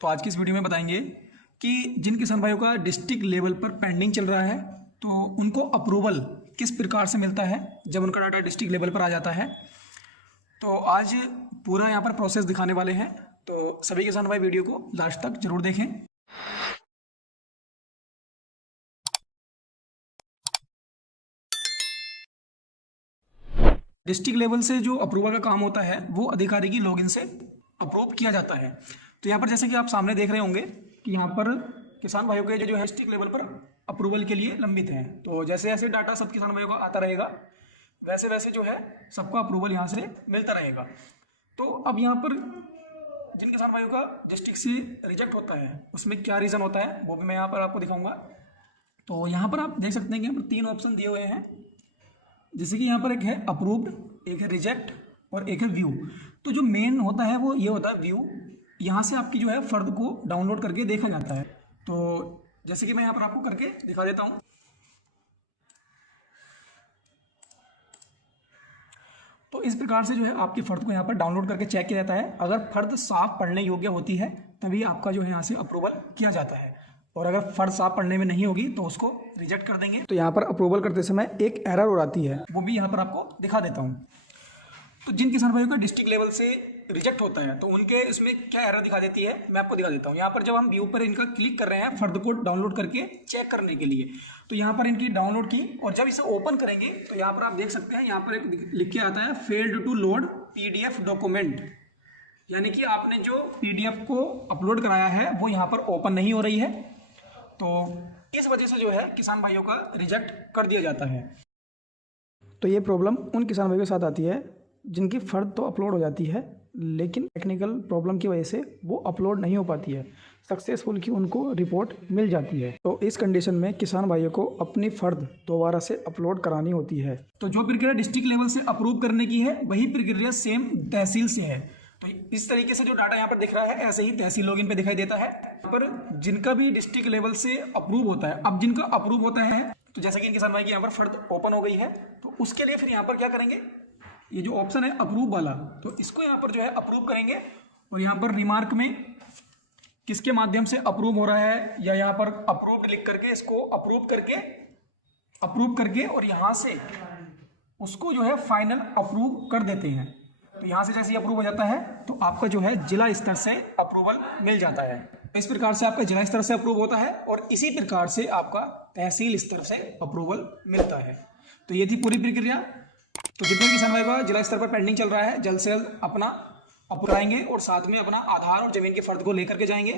तो आज की इस वीडियो में बताएंगे कि जिन किसान भाइयों का डिस्ट्रिक्ट लेवल पर पेंडिंग चल रहा है तो उनको अप्रूवल किस प्रकार से मिलता है जब उनका डाटा डिस्ट्रिक्ट लेवल पर आ जाता है। तो आज पूरा यहाँ पर प्रोसेस दिखाने वाले हैं, तो सभी किसान भाई वीडियो को लास्ट तक जरूर देखें। डिस्ट्रिक्ट लेवल से जो अप्रूवल का काम होता है वो अधिकारी की लॉगिन से अप्रूव किया जाता है। तो यहाँ पर जैसे कि आप सामने देख रहे होंगे कि यहाँ पर किसान भाइयों के जो है डिस्ट्रिक्ट लेवल पर अप्रूवल के लिए लंबित हैं। तो जैसे जैसे डाटा सब किसान भाइयों का आता रहेगा वैसे वैसे जो है सबका अप्रूवल यहाँ से मिलता रहेगा। तो अब यहाँ पर जिन किसान भाइयों का डिस्ट्रिक्ट से रिजेक्ट होता है उसमें क्या रीज़न होता है वो भी मैं यहाँ पर आपको दिखाऊंगा। तो यहाँ पर आप देख सकते हैं कि यहाँ पर 3 ऑप्शन दिए हुए हैं, जैसे कि यहाँ पर एक है अप्रूव्ड, एक है रिजेक्ट और एक है व्यू। तो जो मेन होता है वो ये होता है व्यू। यहाँ से आपकी जो है फर्द को डाउनलोड करके देखा जाता है। तो जैसे कि मैं यहाँ पर आपको करके दिखा देता हूँ। तो इस प्रकार से जो है आपके फर्द को यहाँ पर डाउनलोड करके चेक किया जाता है। अगर फर्द साफ पढ़ने योग्य होती है तभी आपका जो है यहाँ से अप्रूवल किया जाता है, और अगर फर्द साफ पढ़ने में नहीं होगी तो उसको रिजेक्ट कर देंगे। तो यहाँ पर अप्रूवल करते समय एक एरर हो आती है, वो भी यहाँ पर आपको दिखा देता हूँ। तो जिन किसान भाइयों का डिस्ट्रिक्ट लेवल से रिजेक्ट होता है तो उनके इसमें क्या एरर दिखा देती है मैं आपको दिखा देता हूँ। यहाँ पर जब हम व्यू पर इनका क्लिक कर रहे हैं फर्द को डाउनलोड करके चेक करने के लिए, तो यहाँ पर इनकी डाउनलोड की और जब इसे ओपन करेंगे तो यहाँ पर आप देख सकते हैं यहाँ पर एक लिख के आता है failed to load PDF document, यानी कि आपने जो PDF को अपलोड कराया है वो यहाँ पर ओपन नहीं हो रही है। तो इस वजह से जो है किसान भाइयों का रिजेक्ट कर दिया जाता है। तो ये प्रॉब्लम उन किसान भाइयों के साथ आती है जिनकी फर्द तो अपलोड हो जाती है लेकिन टेक्निकल प्रॉब्लम की वजह से वो अपलोड नहीं हो पाती है। सक्सेसफुल की उनको रिपोर्ट मिल जाती है। तो इस कंडीशन में किसान भाइयों को अपनी फर्द दोबारा से अपलोड करानी होती है। तो जो प्रक्रिया डिस्ट्रिक्ट लेवल से अप्रूव करने की है वही प्रक्रिया सेम तहसील से है। तो इस तरीके से जो डाटा यहाँ पर दिख रहा है ऐसे ही तहसील लॉगिन पे दिखाई देता है। यहाँ पर जिनका भी डिस्ट्रिक्ट लेवल से अप्रूव होता है, अब जिनका अप्रूव होता है तो जैसे कि इन किसान भाई की यहाँ पर फर्द ओपन हो गई है, तो उसके लिए फिर यहाँ पर क्या करेंगे, ये जो ऑप्शन है अप्रूव वाला, तो इसको यहाँ पर जो है अप्रूव करेंगे और यहाँ पर रिमार्क में किसके माध्यम से अप्रूव हो रहा है या यहाँ पर अप्रूव्ड लिख करके इसको अप्रूव करके और यहाँ से उसको जो है फाइनल अप्रूव कर देते हैं। तो यहाँ से जैसे ही अप्रूव हो जाता है तो आपका जो है जिला स्तर से अप्रूवल मिल जाता है। इस प्रकार से आपका जिला स्तर से अप्रूव होता है और इसी प्रकार से आपका तहसील स्तर से अप्रूवल मिलता है। तो ये थी पूरी प्रक्रिया। तो जितने किसान भाई का जिला स्तर पर पेंडिंग चल रहा है जल्द से जल्द अपना अप्रूव कराएंगे और साथ में अपना आधार और जमीन के फर्द को लेकर के जाएंगे।